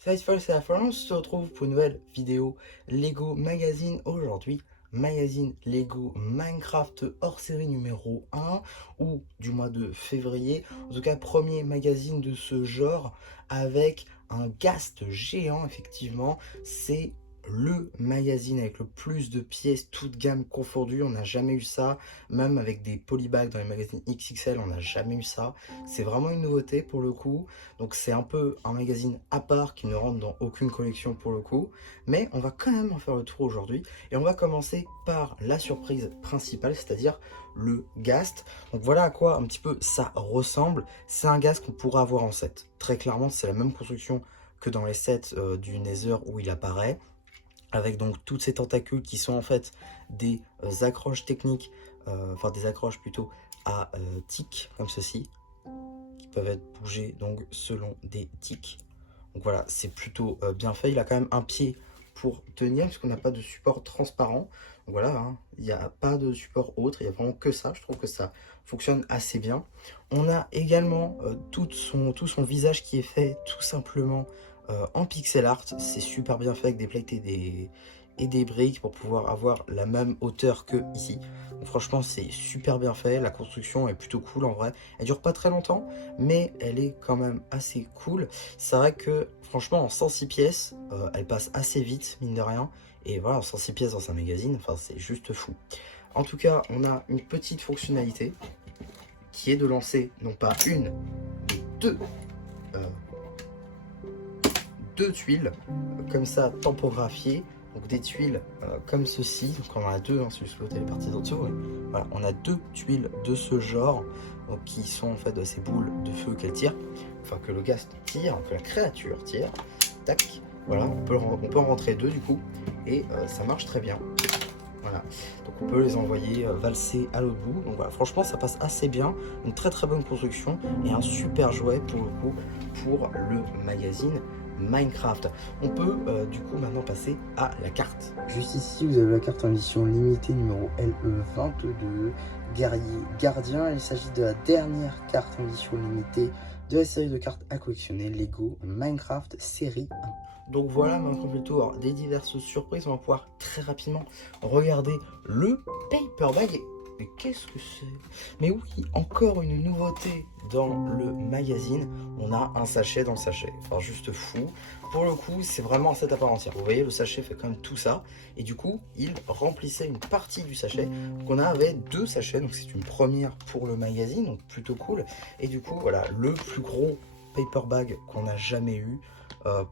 Salut, c'est la fin, on se retrouve pour une nouvelle vidéo Lego Magazine. Aujourd'hui, magazine Lego Minecraft hors série numéro 1 ou du mois de février. En tout cas, premier magazine de ce genre avec un Ghast géant, effectivement. C'est le magazine avec le plus de pièces, toutes gammes confondues. On n'a jamais eu ça, même avec des polybags dans les magazines XXL, on n'a jamais eu ça. C'est vraiment une nouveauté pour le coup. Donc c'est un peu un magazine à part qui ne rentre dans aucune collection pour le coup. Mais on va quand même en faire le tour aujourd'hui. Et on va commencer par la surprise principale, c'est-à-dire le Ghast. Donc voilà à quoi un petit peu ça ressemble. C'est un Ghast qu'on pourra avoir en set. Très clairement, c'est la même construction que dans les sets du Nether où il apparaît. Avec donc toutes ces tentacules qui sont en fait des accroches techniques, enfin des accroches plutôt à tics comme ceci, qui peuvent être bougés donc selon des tics. Donc voilà, c'est plutôt bien fait. Il a quand même un pied pour tenir, puisqu'on n'a pas de support transparent. Donc voilà, hein, il n'y a pas de support autre, il n'y a vraiment que ça. Je trouve que ça fonctionne assez bien. On a également tout son visage qui est fait tout simplement en pixel art. C'est super bien fait avec des plates et des briques pour pouvoir avoir la même hauteur que ici. Donc franchement, c'est super bien fait. La construction est plutôt cool en vrai. Elle dure pas très longtemps, mais elle est quand même assez cool. C'est vrai que franchement en 106 pièces, elle passe assez vite, mine de rien. Et voilà, en 106 pièces dans un magazine, enfin c'est juste fou. En tout cas, on a une petite fonctionnalité qui est de lancer non pas une, mais euh, deux tuiles, comme ça tampographiées. Donc des tuiles comme ceci, donc on en a deux, hein, si vous flottez les parties en dessous. Voilà, on a deux tuiles de ce genre, donc, qui sont en fait de ces boules de feu qu'elle tire, enfin que le Ghast tire, que la créature tire. Tac, voilà, on peut en rentrer deux du coup, et ça marche très bien. Voilà, donc on peut les envoyer valser à l'autre bout. Donc voilà, franchement ça passe assez bien, une très très bonne construction et un super jouet pour le coup pour le magazine Minecraft. On peut du coup maintenant passer à la carte. Juste ici vous avez la carte en édition limitée numéro LE22, guerrier gardien. Il s'agit de la dernière carte en édition limitée de la série de cartes à collectionner Lego Minecraft série 1. Donc voilà, maintenant qu'on fait le tour des diverses surprises, on va pouvoir très rapidement regarder le paper bag. Mais qu'est-ce que c'est? Mais oui, encore une nouveauté dans le magazine. On a un sachet dans le sachet. Enfin, juste fou. Pour le coup, c'est vraiment un set à part entière. Vous voyez, le sachet fait quand même tout ça. Et du coup, il remplissait une partie du sachet. Donc on avait deux sachets. Donc c'est une première pour le magazine. Donc plutôt cool. Et du coup, voilà, le plus gros paper bag qu'on a jamais eu.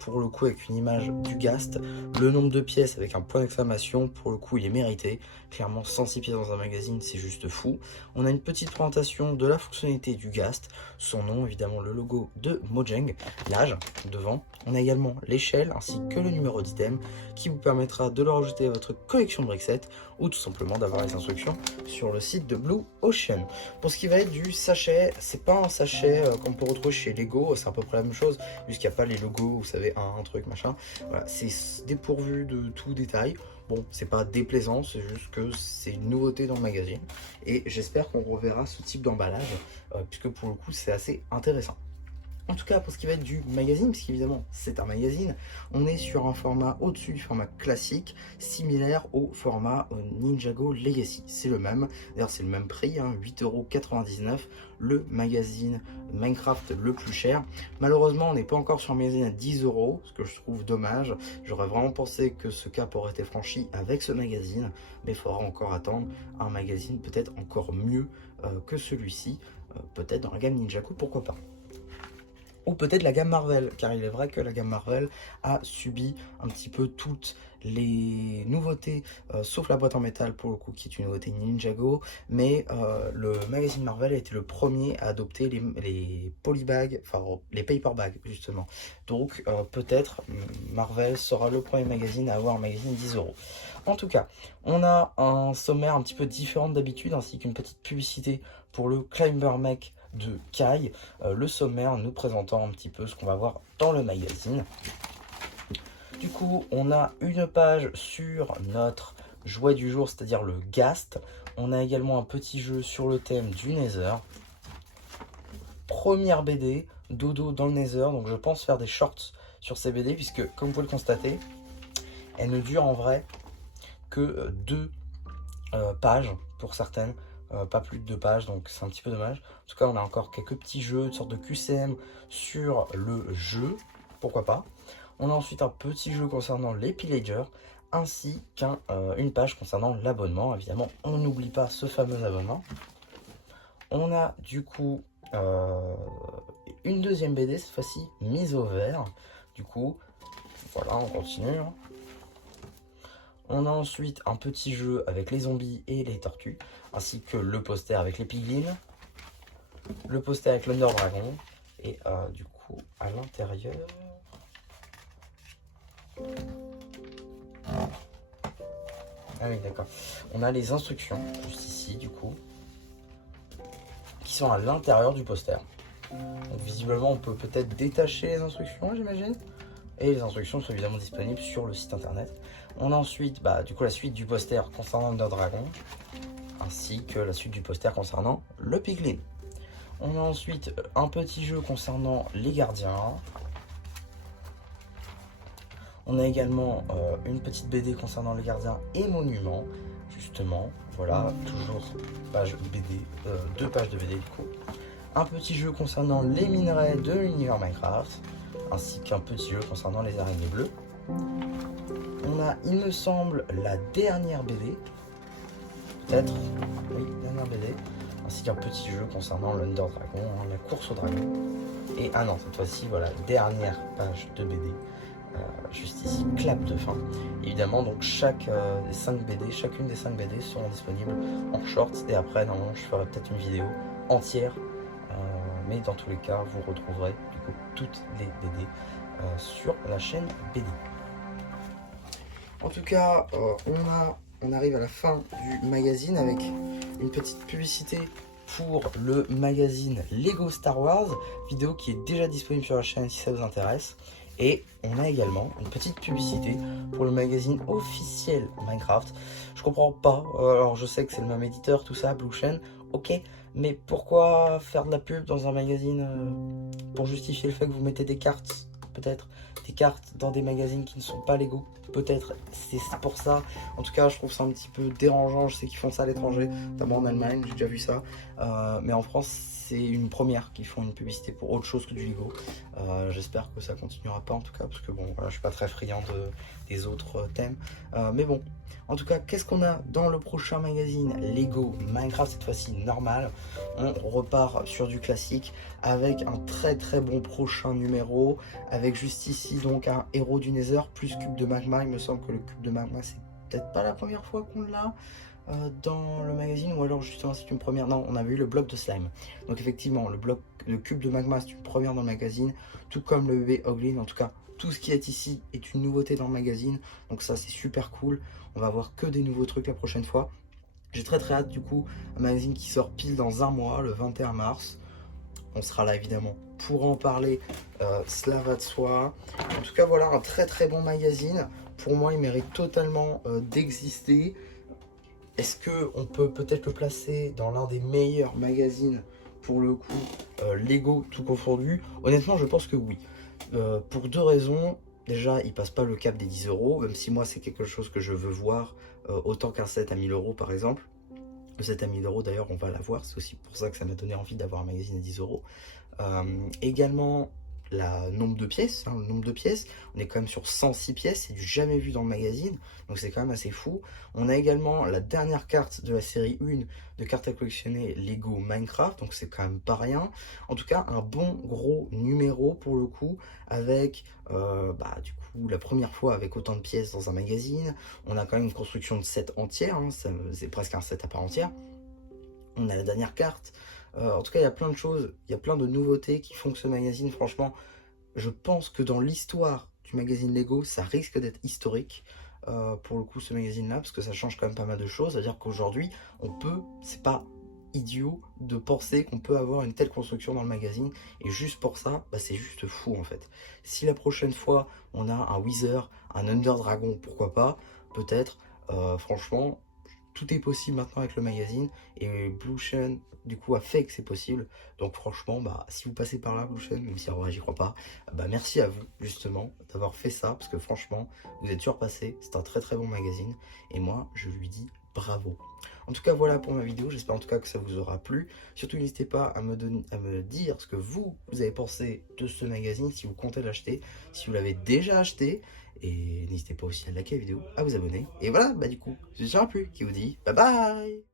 Pour le coup avec une image du Ghast, le nombre de pièces avec un point d'exclamation, pour le coup il est mérité, clairement 106 pièces dans un magazine c'est juste fou. On a une petite présentation de la fonctionnalité du Ghast, son nom évidemment, le logo de Mojang, l'âge devant. On a également l'échelle ainsi que le numéro d'item qui vous permettra de le rajouter à votre collection de brickset ou tout simplement d'avoir les instructions sur le site de Blue Ocean. Pour ce qui va être du sachet, c'est pas un sachet qu'on peut retrouver chez Lego, c'est à peu près la même chose, puisqu'il n'y a pas les logos, vous savez, un truc, machin. Voilà, c'est dépourvu de tout détail. Bon, c'est pas déplaisant, c'est juste que c'est une nouveauté dans le magazine. Et j'espère qu'on reverra ce type d'emballage, puisque pour le coup, c'est assez intéressant. En tout cas, pour ce qui va être du magazine, puisqu'évidemment c'est un magazine, on est sur un format au-dessus du format classique, similaire au format Ninjago Legacy. C'est le même, d'ailleurs c'est le même prix, hein, 8,99 €, le magazine Minecraft le plus cher. Malheureusement, on n'est pas encore sur un magazine à 10 €, ce que je trouve dommage. J'aurais vraiment pensé que ce cap aurait été franchi avec ce magazine, mais il faudra encore attendre un magazine peut-être encore mieux que celui-ci, peut-être dans la gamme Ninjago, pourquoi pas. Ou peut-être la gamme Marvel, car il est vrai que la gamme Marvel a subi un petit peu toutes les nouveautés, sauf la boîte en métal pour le coup qui est une nouveauté Ninjago, mais le magazine Marvel a été le premier à adopter les polybags, enfin les paper bags justement. Donc peut-être Marvel sera le premier magazine à avoir un magazine 10 €. En tout cas, on a un sommaire un petit peu différent d'habitude, ainsi qu'une petite publicité pour le Climber Mech de Kai, le sommaire nous présentant un petit peu ce qu'on va voir dans le magazine. Du coup, on a une page sur notre jouet du jour, c'est-à-dire le Ghast. On a également un petit jeu sur le thème du Nether. Première BD, dodo dans le Nether, donc je pense faire des shorts sur ces BD, puisque comme vous pouvez le constater, elles ne durent en vrai que 2 pages pour certaines, pas plus de 2 pages, donc c'est un petit peu dommage. En tout cas, on a encore quelques petits jeux, une sorte de QCM sur le jeu, pourquoi pas. On a ensuite un petit jeu concernant les pillagers, ainsi qu'une page concernant l'abonnement. Évidemment, on n'oublie pas ce fameux abonnement. On a du coup une deuxième BD, cette fois-ci mise au vert. Du coup, voilà, on continue. On a ensuite un petit jeu avec les zombies et les tortues, ainsi que le poster avec les piglins, le poster avec l'Under Dragon, et du coup, à l'intérieur... Ah oui, d'accord. On a les instructions, juste ici, du coup, qui sont à l'intérieur du poster. Donc visiblement, on peut peut-être détacher les instructions, j'imagine. Et les instructions sont évidemment disponibles sur le site internet. On a ensuite, du coup, la suite du poster concernant Under Dragon, ainsi que la suite du poster concernant le Piglin. On a ensuite un petit jeu concernant les gardiens. On a également une petite BD concernant les gardiens et monuments, justement. Voilà, toujours page BD, 2 pages de BD du coup. Un petit jeu concernant les minerais de l'univers Minecraft, ainsi qu'un petit jeu concernant les araignées bleues. On a, il me semble, la dernière BD, peut-être, oui, dernière BD, ainsi qu'un petit jeu concernant l'Under Dragon, la course au dragon. Et, ah non, cette fois-ci, voilà, dernière page de BD. Juste ici, clap de fin. Évidemment, donc chacune des 5 BD seront disponibles en short, et après, normalement, je ferai peut-être une vidéo entière, mais dans tous les cas, vous retrouverez du coup toutes les BD sur la chaîne BD. En tout cas, on arrive à la fin du magazine avec une petite publicité pour le magazine Lego Star Wars, vidéo qui est déjà disponible sur la chaîne si ça vous intéresse. Et on a également une petite publicité pour le magazine officiel Minecraft. Je comprends pas, alors je sais que c'est le même éditeur, tout ça, Blue Chain, ok, mais pourquoi faire de la pub dans un magazine pour justifier le fait que vous mettez des cartes, peut-être, des cartes dans des magazines qui ne sont pas légaux, peut-être, c'est pour ça. En tout cas, je trouve ça un petit peu dérangeant, je sais qu'ils font ça à l'étranger, notamment en Allemagne, j'ai déjà vu ça, mais en France, c'est une première qu'ils font une publicité pour autre chose que du Lego. J'espère que ça continuera pas en tout cas, parce que bon, voilà, je suis pas très friand des autres thèmes, mais bon. En tout cas, qu'est-ce qu'on a dans le prochain magazine Lego Minecraft, cette fois-ci normal. On repart sur du classique avec un très très bon prochain numéro, avec juste ici donc un héros du Nether plus cube de magma. Il me semble que le cube de magma, c'est peut-être pas la première fois qu'on l'a dans le magazine, ou alors justement c'est une première. Non, on avait eu le bloc de slime. Donc effectivement, le cube de magma, c'est une première dans le magazine, tout comme le bébé Hoglin. En tout cas, tout ce qui est ici est une nouveauté dans le magazine, donc ça c'est super cool. On va avoir que des nouveaux trucs la prochaine fois. J'ai très hâte du coup, un magazine qui sort pile dans un mois, le 21 mars. On sera là évidemment pour en parler, cela va de soi. En tout cas voilà, un très très bon magazine. Pour moi il mérite totalement d'exister. Est-ce qu'on peut peut-être le placer dans l'un des meilleurs magazines pour le coup, Lego tout confondu? Honnêtement je pense que oui. Pour 2 raisons. Déjà, il passe pas le cap des 10 €, même si moi c'est quelque chose que je veux voir, autant qu'un set à 1000 € par exemple. Le set à 1000 € d'ailleurs, on va l'avoir, c'est aussi pour ça que ça m'a donné envie d'avoir un magazine à 10 €. Également, le nombre de pièces, on est quand même sur 106 pièces, c'est du jamais vu dans le magazine, donc c'est quand même assez fou. On a également la dernière carte de la série 1 de cartes à collectionner Lego Minecraft, donc c'est quand même pas rien. En tout cas, un bon gros numéro pour le coup, avec du coup la première fois avec autant de pièces dans un magazine. On a quand même une construction de set entière, c'est presque un set à part entière. On a la dernière carte. En tout cas, il y a plein de choses, il y a plein de nouveautés qui font que ce magazine, franchement, je pense que dans l'histoire du magazine Lego, ça risque d'être historique pour le coup, ce magazine-là, parce que ça change quand même pas mal de choses. C'est-à-dire qu'aujourd'hui, c'est pas idiot de penser qu'on peut avoir une telle construction dans le magazine, et juste pour ça, c'est juste fou en fait. Si la prochaine fois, on a un Wither, un Under Dragon, pourquoi pas, peut-être, franchement, tout est possible maintenant avec le magazine, et Blue Ocean du coup a fait que c'est possible. Donc franchement, bah, si vous passez par là, Blue Ocean, même si en vrai j'y crois pas, bah merci à vous justement d'avoir fait ça, parce que franchement vous êtes surpassé, c'est un très très bon magazine, et moi je lui dis bravo. En tout cas voilà pour ma vidéo, j'espère en tout cas que ça vous aura plu. Surtout n'hésitez pas à me dire ce que vous avez pensé de ce magazine, si vous comptez l'acheter, si vous l'avez déjà acheté. Et n'hésitez pas aussi à liker la vidéo, à vous abonner. Et voilà, bah du coup, je ne sais plus qui vous dit bye bye.